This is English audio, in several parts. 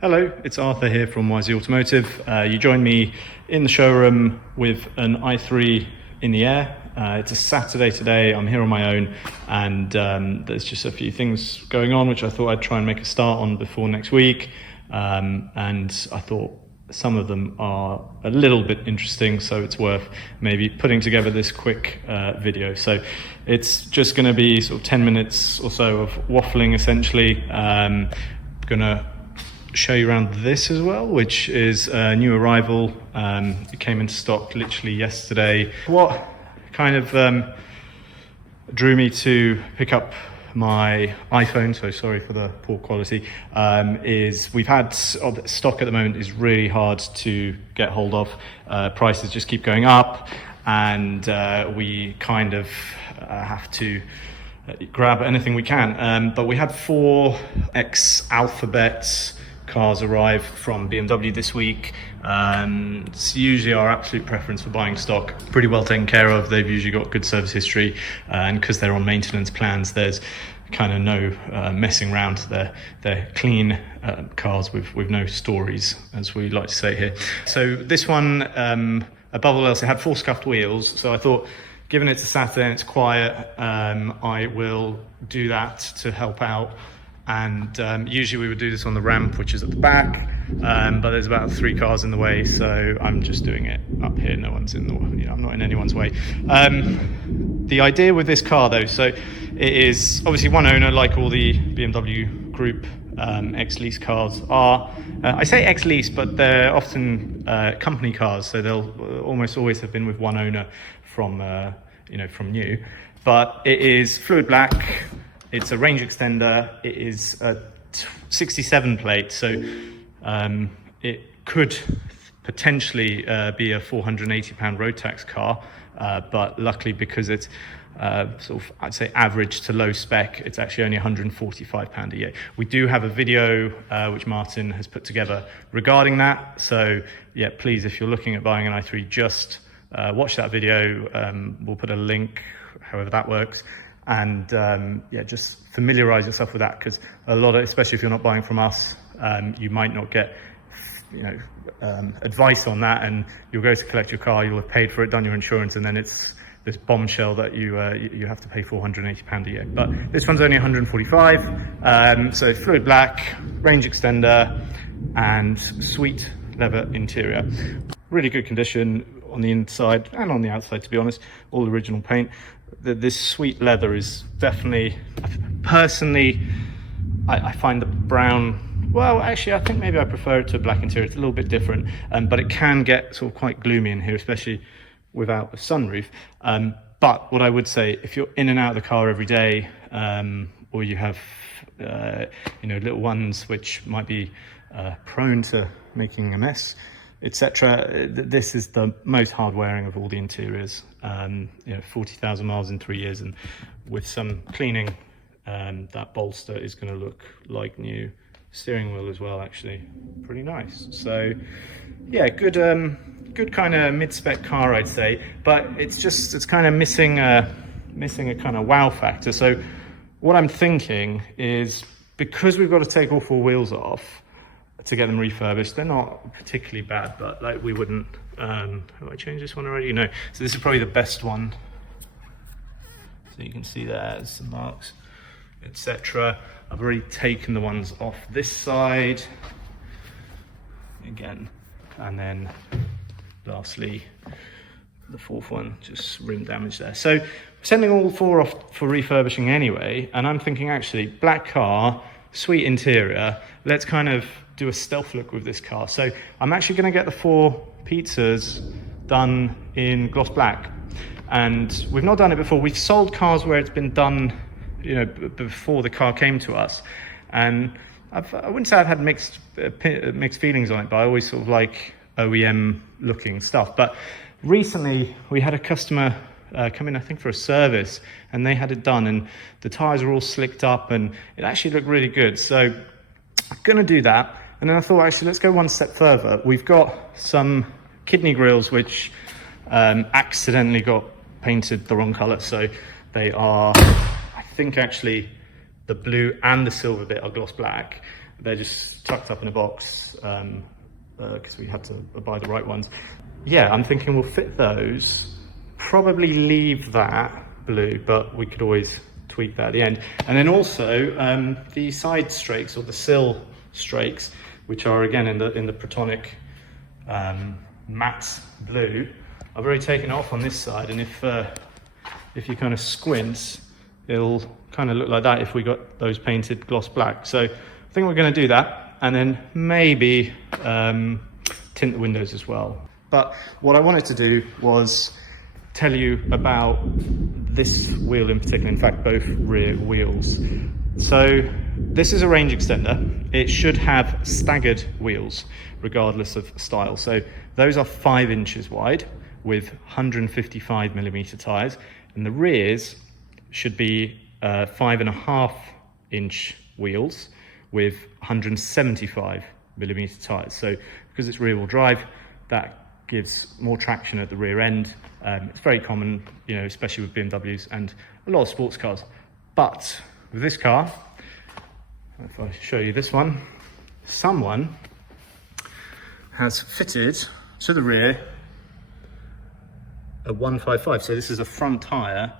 Hello, it's Arthur here from YZ Automotive. You joined me in the showroom with an i3 in the air. It's a Saturday today, I'm here on my own, and there's just a few things going on which I thought I'd try and make a start on before next week. And I thought some of them are a little bit interesting, so it's worth maybe putting together this quick video. So it's just going to be sort of 10 minutes or so of waffling essentially. Gonna show you around this as well, which is a new arrival. It came into stock literally yesterday. What kind of drew me to pick up my iPhone, so sorry for the poor quality, is we've had stock at the moment is really hard to get hold of. Prices just keep going up, and we kind of have to grab anything we can. But we had 4 ex-Alphabet cars arrive from BMW this week. It's usually our absolute preference for buying stock. Pretty well taken care of. They've usually got good service history, and because they're on maintenance plans, there's kind of no messing around. They're clean cars with no stories, as we like to say here. So this one, above all else, it had 4 scuffed wheels, so I thought, given it's a Saturday and it's quiet, I will do that to help out. And usually we would do this on the ramp, which is at the back, but there's about 3 cars in the way, so I'm just doing it up here. No one's in the, I'm not in anyone's way. The idea with this car though, so it is obviously one owner, like all the BMW group ex-lease cars are. I say ex-lease, but they're often company cars, so they'll almost always have been with one owner from from new. But it is fluid black. It's a range extender. It is a 67 plate, so it could potentially be a £480 road tax car, but luckily, because it's sort of, I'd say, average to low spec, it's actually only £145 a year. We do have a video which Martin has put together regarding that, so yeah, please, if you're looking at buying an i3, just watch that video. We'll put a link, however that works. And yeah, just familiarize yourself with that, because a lot of, especially if you're not buying from us, you might not get advice on that, and you'll go to collect your car, you'll have paid for it, done your insurance, and then it's this bombshell that you have to pay £480 a year. But this one's only 145, so it's fluid black, range extender, and sweet leather interior. Really good condition on the inside and on the outside, to be honest. All original paint. This sweet leather is definitely, personally, I find the brown, well, actually, I think maybe I prefer it to a black interior. It's a little bit different, but it can get sort of quite gloomy in here, especially without a sunroof. But what I would say, if you're in and out of the car every day, or you have, little ones which might be prone to making a mess, etc., this is the most hard wearing of all the interiors. 40,000 miles in 3 years, and with some cleaning, that bolster is going to look like new. Steering wheel as well, actually, pretty nice. So yeah, good kind of mid-spec car, I'd say, but it's kind of missing a kind of wow factor. So what I'm thinking is, because we've got to take all 4 wheels off to get them refurbished, they're not particularly bad, but like, we wouldn't, have I changed this one already? No. So this is probably the best one. So you can see there's some marks, etc. I've already taken the ones off this side again, and then lastly the 4th one, just rim damage there. So we're sending all 4 off for refurbishing anyway, and I'm thinking, actually, black car, sweet interior, let's kind of do a stealth look with this car. So I'm actually going to get the 4 pizzas done in gloss black, and we've not done it before. We've sold cars where it's been done before the car came to us, and I wouldn't say I've had mixed feelings on it, but I always sort of like OEM looking stuff. But recently we had a customer come in, I think, for a service, and they had it done, and the tires were all slicked up, and it actually looked really good. So I'm gonna do that. And then I thought, actually, let's go one step further. We've got some kidney grills which accidentally got painted the wrong color, so they are, I think, actually the blue and the silver bit are gloss black, They're just tucked up in a box because we had to buy the right ones. Yeah, I'm thinking we'll fit those, probably leave that blue, but we could always tweak that at the end. And then also the side strakes, or the sill strakes, which are again in the Protonic matte blue. I've already taken it off on this side, and if you kind of squint, it'll kind of look like that if we got those painted gloss black. So I think we're going to do that, and then maybe tint the windows as well. But what I wanted to do was tell you about this wheel in particular, in fact both rear wheels. So this is a range extender. It should have staggered wheels regardless of style. So those are 5 inches wide with 155mm tyres, and the rears should be 5.5 inch wheels with 175mm tyres. So because it's rear wheel drive, that gives more traction at the rear end. It's very common, you know, especially with BMWs and a lot of sports cars. But with this car, if I show you this one, someone has fitted to the rear a 155. So this is a front tyre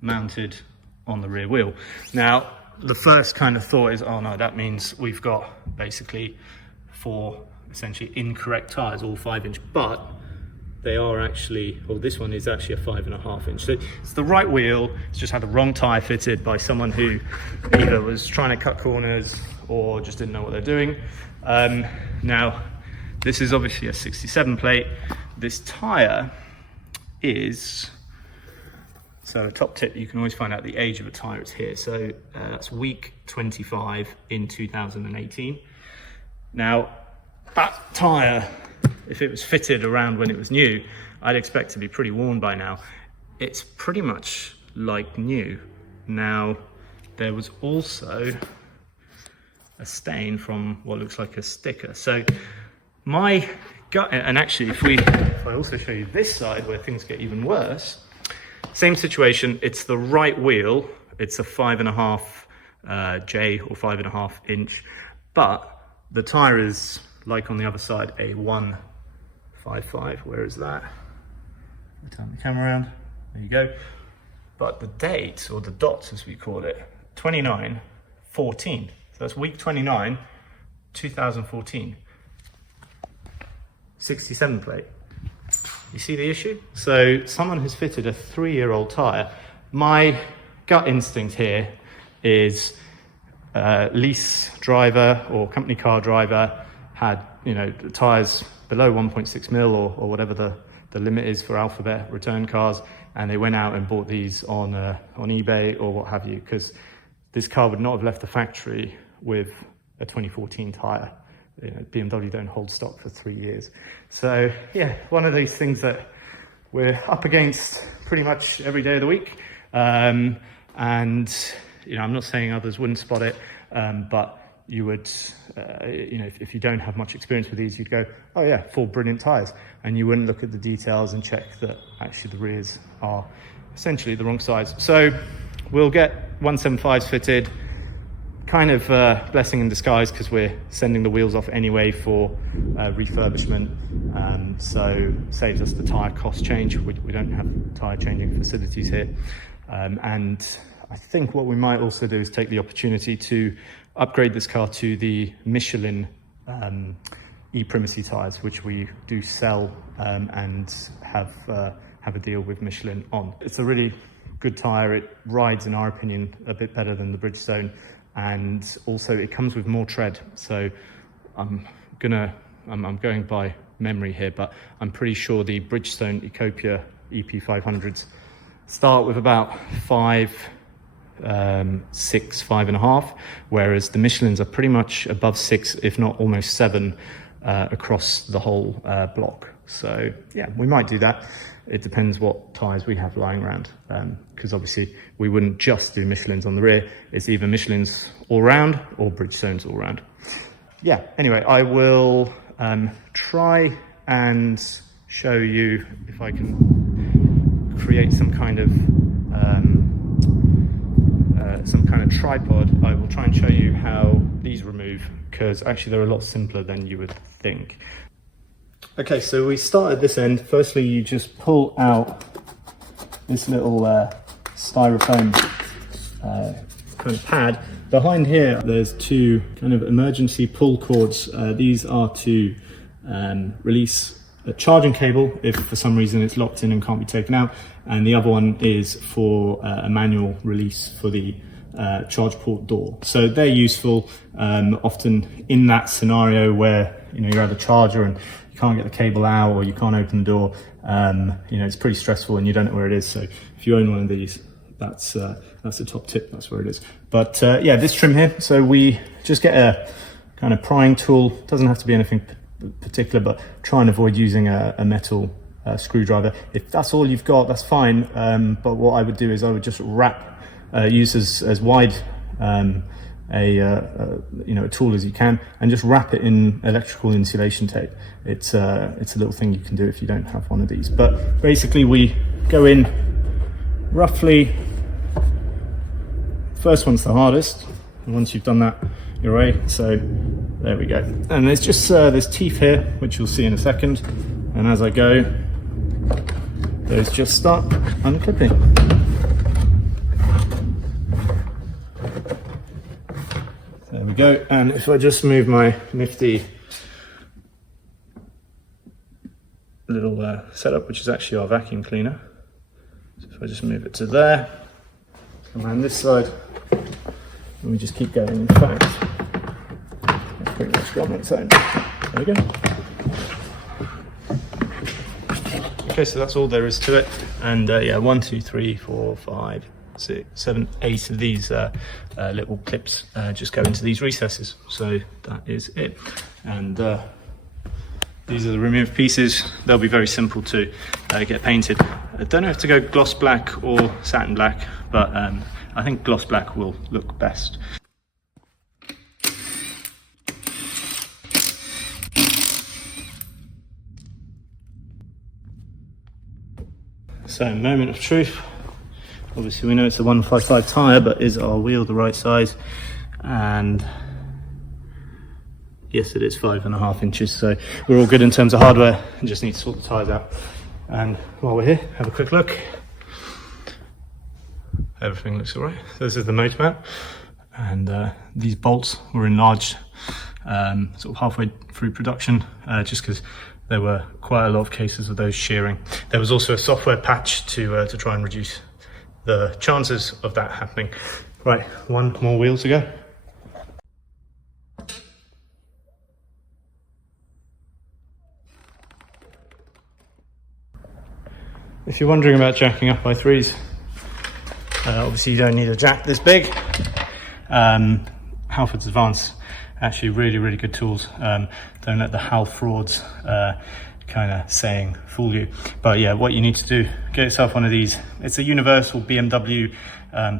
mounted on the rear wheel. Now, the first kind of thought is, oh no, that means we've got basically 4 essentially incorrect tyres, all 5 inch, but they are actually, well, this one is actually a 5.5 inch. So it's the right wheel, it's just had the wrong tyre fitted by someone who either was trying to cut corners or just didn't know what they're doing. Now, this is obviously a 67 plate. This tyre is, so a top tip, you can always find out the age of a tyre, it's here. So that's week 25 in 2018. Now, that tyre, if it was fitted around when it was new, I'd expect to be pretty worn by now. It's pretty much like new. Now, there was also a stain from what looks like a sticker. So my gut, and actually if I also show you this side where things get even worse, same situation, it's the right wheel, it's a 5.5 J or 5.5 inch, but the tyre is, like on the other side, a 155. Where is that? I'll turn the camera around. There you go. But the date, or the dots as we call it, 29/14. So that's week 29, 2014. 67 plate. You see the issue? So someone has fitted a 3-year-old tyre. My gut instinct here is lease driver or company car driver had, you know, tyres below 1.6 mil or whatever the limit is for alphabet return cars, and they went out and bought these on eBay or what have you, because this car would not have left the factory with a 2014 tyre. You know, BMW don't hold stock for 3 years. So yeah, one of these things that we're up against pretty much every day of the week. And you know, I'm not saying others wouldn't spot it, but you would, you know, if you don't have much experience with these, you'd go, oh yeah, 4 brilliant tyres. And you wouldn't look at the details and check that actually the rears are essentially the wrong size. So we'll get 175s fitted, kind of blessing in disguise, because we're sending the wheels off anyway for refurbishment. So saves us the tyre cost change. We don't have tyre changing facilities here. And I think what we might also do is take the opportunity to upgrade this car to the Michelin e-primacy tyres, which we do sell and have a deal with Michelin on. It's a really good tyre. It rides, in our opinion, a bit better than the Bridgestone, and also it comes with more tread. So I'm going by memory here, but I'm pretty sure the Bridgestone Ecopia EP500s start with about 5, 6, 5.5, whereas the Michelins are pretty much above 6, if not almost 7, across the whole block. So yeah, we might do that. It depends what tyres we have lying around, because obviously we wouldn't just do Michelins on the rear. It's either Michelins all round or Bridgestones all round. Yeah, anyway, I will try and show you if I can create some kind of some kind of tripod, I will try and show you how these remove, because actually they're a lot simpler than you would think. Okay, so we start at this end. Firstly, you just pull out this little styrofoam kind of pad. Behind here, there's two kind of emergency pull cords. These are to release a charging cable if for some reason it's locked in and can't be taken out, and the other one is for a manual release for the charge port door. So they're useful often in that scenario where you're at a charger and you can't get the cable out or you can't open the door. It's pretty stressful and you don't know where it is. So if you own one of these, that's the top tip, that's where it is. But yeah, this trim here, so we just get a kind of prying tool. Doesn't have to be anything particular, but try and avoid using a metal screwdriver. If that's all you've got, that's fine. But what I would do is I would just wrap, use as wide a tool as you can, and just wrap it in electrical insulation tape. It's a little thing you can do if you don't have one of these. But basically we go in roughly, first one's the hardest, and once you've done that, you're away. So there we go. And there's just there's teeth here, which you'll see in a second, and as I go, those just start unclipping. There we go. And if I just move my nifty little setup, which is actually our vacuum cleaner, so if I just move it to there, come around this side, and we just keep going. In fact, it's pretty much gone on its own. There we go. Okay, so that's all there is to it. And yeah, 1, 2, 3, 4, 5, 6, 7, 8 of these little clips just go into these recesses. So that is it. And these are the removed pieces. They'll be very simple to get painted. I don't know if to go gloss black or satin black, but I think gloss black will look best. So, moment of truth. Obviously we know it's a 155 tyre, but is our wheel the right size? And yes, it is 5.5 inches, so we're all good in terms of hardware. We just need to sort the tyres out. And while we're here, have a quick look. Everything looks all right. This is the motor mount, and these bolts were enlarged sort of halfway through production, just because there were quite a lot of cases of those shearing. There was also a software patch to try and reduce the chances of that happening. Right, one more wheel to go. If you're wondering about jacking up i3s, obviously you don't need a jack this big. Halfords Advance, actually really good tools. Don't let the HAL frauds kind of saying fool you. But yeah, what you need to do, get yourself one of these. It's a universal BMW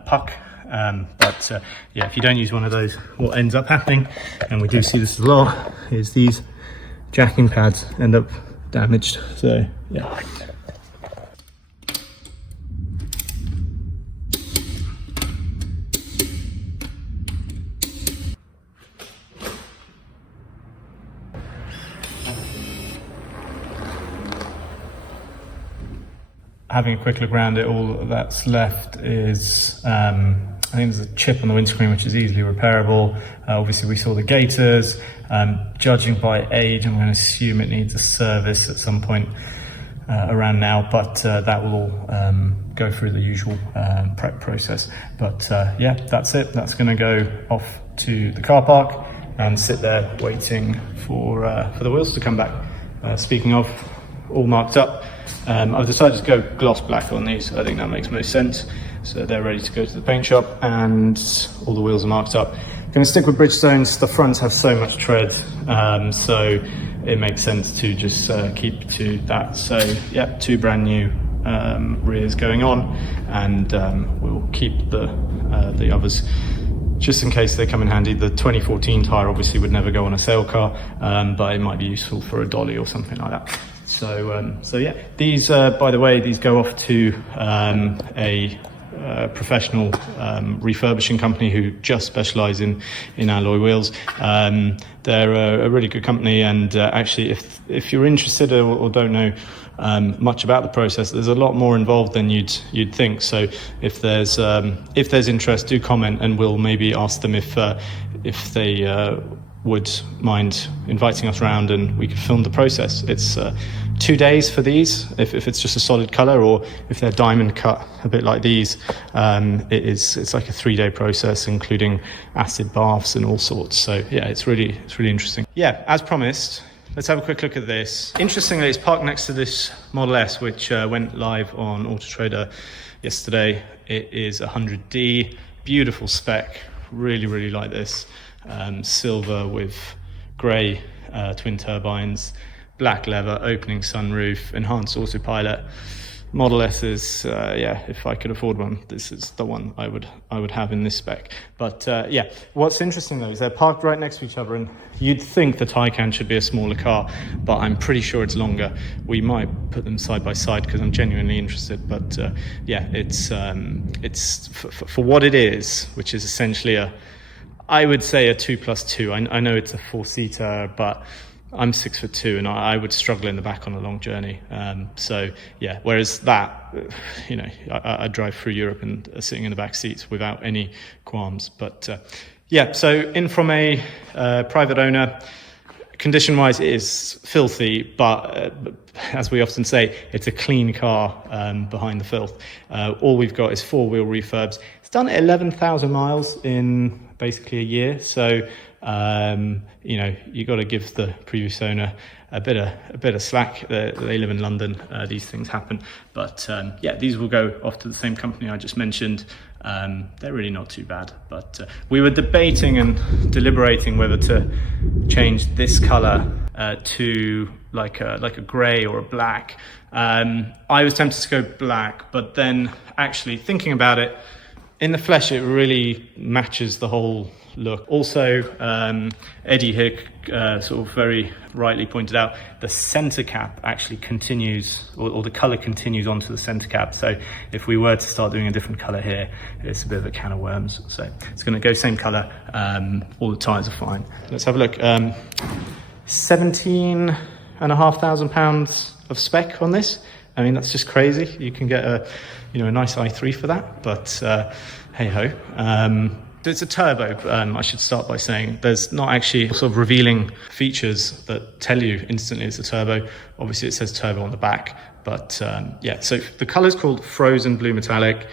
puck. But yeah, if you don't use one of those, what ends up happening, and we do see this a lot, is these jacking pads end up damaged. So yeah. Having a quick look around it, all that's left is, I think there's a chip on the windscreen which is easily repairable. Obviously we saw the gaiters. Judging by age, I'm going to assume it needs a service at some point around now, but that will all go through the usual prep process. But yeah, that's it. That's going to go off to the car park and sit there waiting for the wheels to come back. Speaking of, all marked up. I've decided to go gloss black on these. I think that makes most sense. So they're ready to go to the paint shop, and all the wheels are marked up. I'm going to stick with Bridgestones. The fronts have so much tread, so it makes sense to just keep to that. So yeah, 2 brand new rears going on, and we'll keep the others just in case they come in handy. The 2014 Tyre obviously would never go on a sale car, but it might be useful for a dolly or something like that. So yeah, these, by the way, these go off to a professional refurbishing company who just specialise in alloy wheels. They're a really good company, and actually, if you're interested or don't know much about the process, there's a lot more involved than you'd think. So if there's interest, do comment, and we'll maybe ask them if they would mind inviting us around and we could film the process. It's 2 days for these if it's just a solid color, or if they're diamond cut a bit like these, it's like a 3-day process, including acid baths and all sorts. So yeah, it's really interesting. Yeah, as promised, let's have a quick look at this. Interestingly, it's parked next to this Model S, which went live on Auto Trader yesterday. It is 100D, beautiful spec, really like this. Silver with grey twin turbines, black leather, opening sunroof, enhanced autopilot. Model S's, yeah, if I could afford one, this is the one I would have in this spec. But yeah, what's interesting though is they're parked right next to each other, and you'd think the Taycan should be a smaller car, but I'm pretty sure it's longer. We might put them side by side because I'm genuinely interested. But yeah, it's for what it is, which is essentially I would say a 2+2. I know it's a 4-seater, but I'm 6'2", and I would struggle in the back on a long journey. So yeah, whereas that, you know, I drive through Europe and sitting in the back seats without any qualms. But yeah, so in from a private owner. Condition-wise, it is filthy, but as we often say, it's a clean car behind the filth. All we've got is 4-wheel refurbs. It's done 11,000 miles in basically a year, so you know, you got to give the previous owner a bit of slack. They live in London. These things happen, but yeah, these will go off to the same company I just mentioned. They're really not too bad, but we were debating and deliberating whether to change this color to like a grey or a black. I was tempted to go black, but then actually thinking about it, in the flesh it really matches the whole look. Also, Eddie here sort of very rightly pointed out, the center cap actually continues, or the color continues onto the center cap. So if we were to start doing a different color here, it's a bit of a can of worms. So it's going to go same color. All the tires are fine. Let's have a look. 17,500 pounds of spec on this. I mean, that's just crazy. You can get a nice i3 for that, but hey ho. It's a turbo. I should start by saying there's not actually sort of revealing features that tell you instantly it's a turbo. Obviously it says turbo on the back, but yeah, so the color is called Frozen Blue Metallic.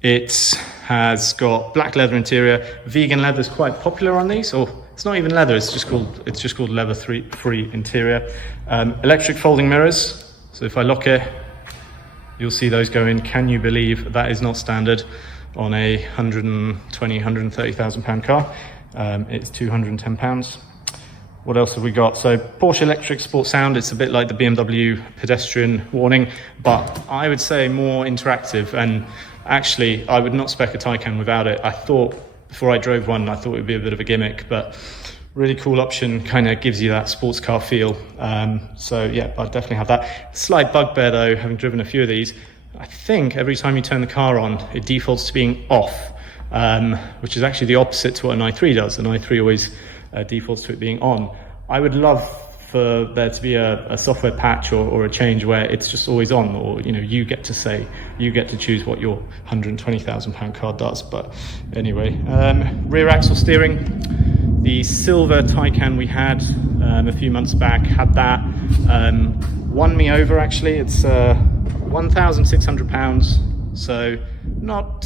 It has got black leather interior. Vegan leather is quite popular on these, or it's not even leather, it's just called leather free interior. Electric folding mirrors. So if I lock it, you'll see those go in. Can you believe that is not standard on a 130,000 pound car? It's 210 pounds. What else have we got? So Porsche electric sport sound. It's a bit like the BMW pedestrian warning, but I would say more interactive. And actually, I would not spec a Taycan without it. I thought before I drove one, I thought it would be a bit of a gimmick, but really cool option, kind of gives you that sports car feel. So yeah, I'd definitely have that. Slight bugbear though, having driven a few of these, I think every time you turn the car on, it defaults to being off, which is actually the opposite to what an i3 does. An i3 always defaults to it being on. I would love for there to be a software patch or a change where it's just always on, or you get to choose what your 120,000 pound car does. But anyway, rear axle steering. The silver Taycan we had a few months back had that. Won me over actually. It's 1,600 pounds, so not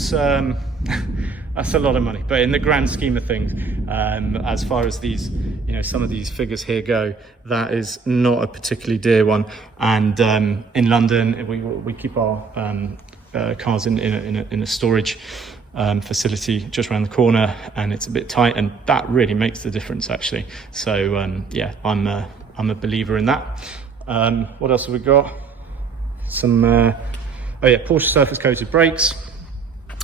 that's a lot of money, but in the grand scheme of things, as far as these, some of these figures here go, that is not a particularly dear one. And in London, we keep our cars in a storage facility just around the corner, and it's a bit tight, and that really makes the difference actually. So yeah, I'm a believer in that. What else have we got? Some Porsche surface coated brakes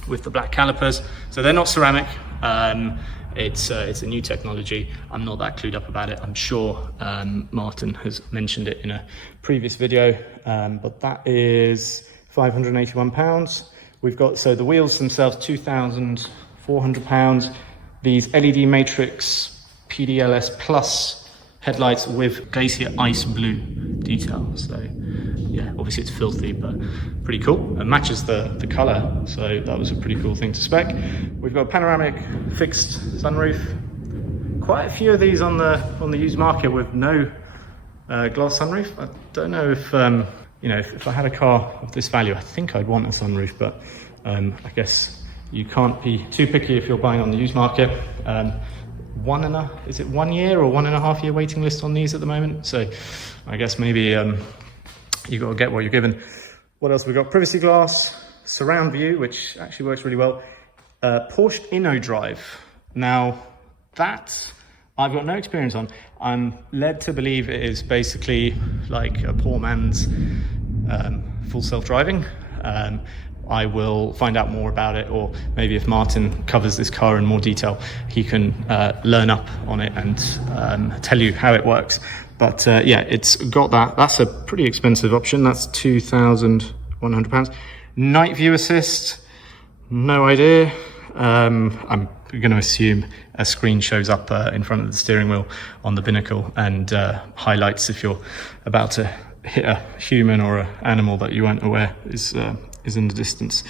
with the black calipers. So they're not ceramic. It's a new technology. I'm not that clued up about it. I'm sure Martin has mentioned it in a previous video, but that is £581. We've got, so the wheels themselves, £2,400. These LED Matrix PDLS Plus headlights with Glacier Ice Blue detail. So yeah, obviously it's filthy, but pretty cool. It matches the color, so that was a pretty cool thing to spec. We've got a panoramic fixed sunroof. Quite a few of these on the used market with no glass sunroof. I don't know if you know, if I had a car of this value, I think I'd want a sunroof, but I guess you can't be too picky if you're buying on the used market. Is it 1 year or 1.5 year waiting list on these at the moment? So I guess maybe you got to get what you're given. What else have we got? Privacy glass, surround view, which actually works really well. Porsche InnoDrive. Now that I've got no experience on. I'm led to believe it is basically like a poor man's full self-driving. I will find out more about it, or maybe if Martin covers this car in more detail, he can learn up on it and tell you how it works. But yeah, it's got that. That's a pretty expensive option. That's £2,100. Night view assist, no idea. I'm going to assume a screen shows up in front of the steering wheel on the binnacle and highlights if you're about to hit a human or an animal that you weren't aware is in the distance.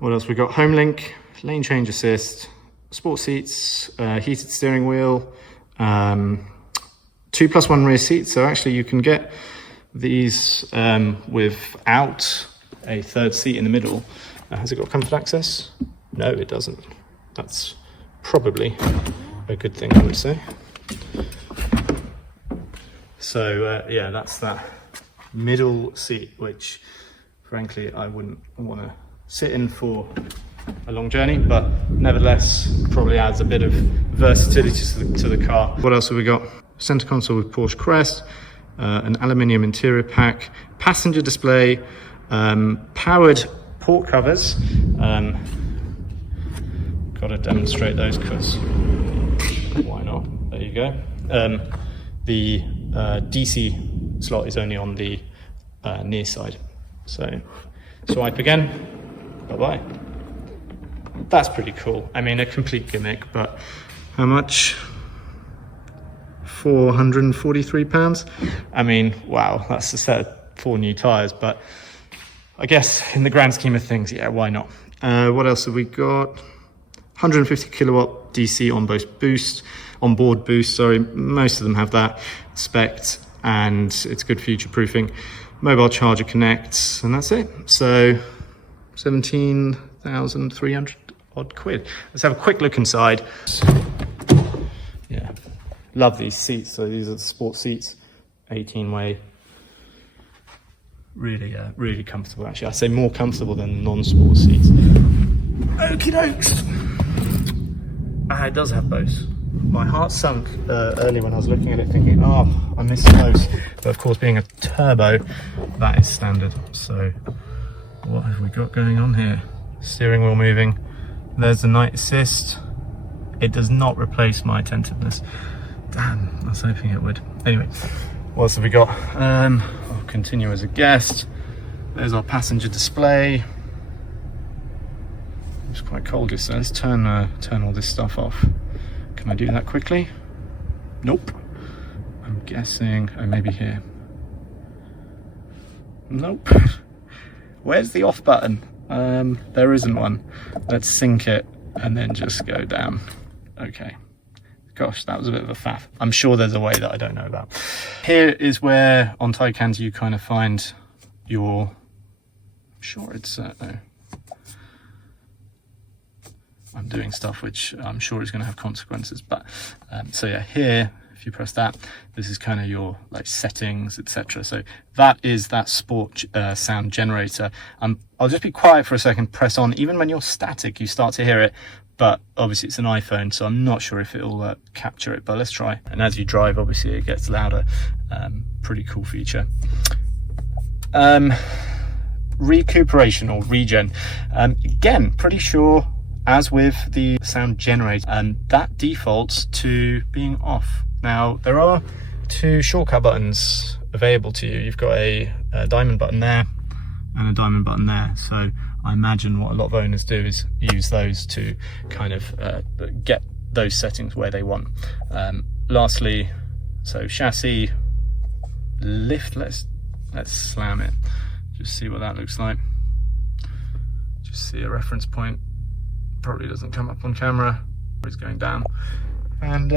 What else we got? Home link, lane change assist, sport seats, heated steering wheel, 2+1 rear seats. So actually you can get these without a third seat in the middle. Has it got comfort access? No, it doesn't. That's probably a good thing, I would say. So yeah, that's that middle seat, which frankly I wouldn't want to sit in for a long journey, but nevertheless probably adds a bit of versatility to the car. What else have we got? Center console with Porsche crest, an aluminium interior pack, passenger display, powered port covers. Got to demonstrate those because why not? There you go. The DC slot is only on the near side. So swipe again, bye-bye. That's pretty cool. I mean, a complete gimmick, but how much? £443. I mean, wow, that's a set of 4 new tyres, but I guess in the grand scheme of things, yeah, why not? What else have we got? 150 kilowatt DC onboard boost, sorry. Most of them have that spec'd, and it's good future proofing. Mobile charger connects, and that's it. So 17,300 odd quid. Let's have a quick look inside. Yeah, love these seats. So these are the sport seats, 18-way. Really, really comfortable. Actually, I'd say more comfortable than non-sport seats. Okie dokes. It does have both. My heart sunk earlier when I was looking at it, thinking, oh, I missed those. But of course, being a turbo, that is standard. So what have we got going on here? Steering wheel moving. There's the night assist. It does not replace my attentiveness. Damn, I was hoping it would. Anyway, what else have we got? I'll continue as a guest. There's our passenger display. It's quite cold, so let's turn all this stuff off. Can I do that quickly? Nope. I'm guessing, oh, maybe here. Nope. Where's the off button? There isn't one. Let's sync it and then just go down. Okay. Gosh, that was a bit of a faff. I'm sure there's a way that I don't know about. Here is where on Taycans you kind of find your, I'm sure it's, no. I'm doing stuff which I'm sure is going to have consequences, but so yeah, here if you press that, this is kind of your like settings, etc. So that is that sport sound generator. I'll just be quiet for a second, press on. Even when you're static you start to hear it, but obviously it's an iPhone, so I'm not sure if it'll capture it, but let's try. And as you drive, obviously it gets louder. Pretty cool feature. Recuperation or regen, again, pretty sure, as with the sound generator, that defaults to being off. Now, there are 2 shortcut buttons available to you. You've got a diamond button there and a diamond button there. So I imagine what a lot of owners do is use those to kind of get those settings where they want. Lastly, so chassis lift, let's slam it, just see what that looks like. Just see a reference point, probably doesn't come up on camera, it's going down, and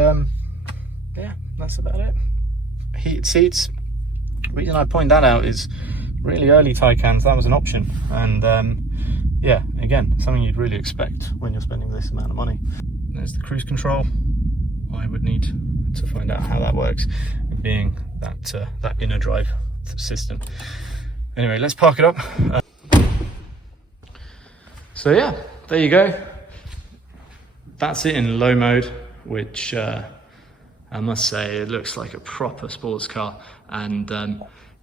yeah, that's about it. Heated seats, the reason I point that out is really early Taycans that was an option, and yeah, again, something you'd really expect when you're spending this amount of money. There's the cruise control. I would need to find out how that works, being that inner drive system. Anyway, let's park it up. So yeah, there you go. That's it in low mode, which I must say it looks like a proper sports car. And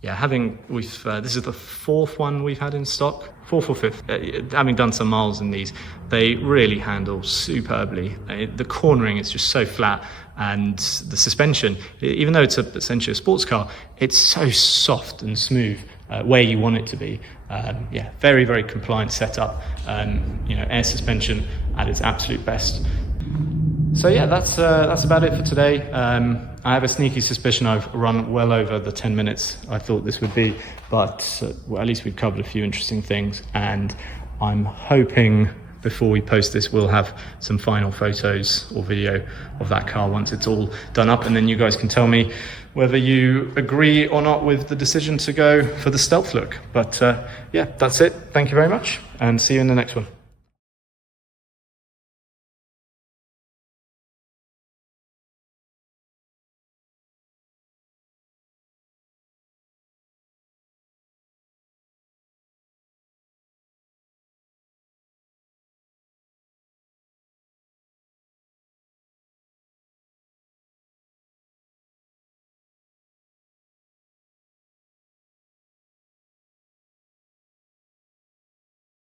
yeah, this is the fourth one we've had in stock, fourth or fifth. Having done some miles in these, they really handle superbly. The cornering is just so flat, and the suspension, even though it's essentially a sports car, it's so soft and smooth where you want it to be. Yeah, very, very compliant setup. You know, air suspension at its absolute best. So yeah, that's about it for today. I have a sneaky suspicion I've run well over the 10 minutes I thought this would be, but well, at least we've covered a few interesting things, and I'm hoping before we post this we'll have some final photos or video of that car once it's all done up, and then you guys can tell me whether you agree or not with the decision to go for the stealth look. But yeah, that's it. Thank you very much, and see you in the next one.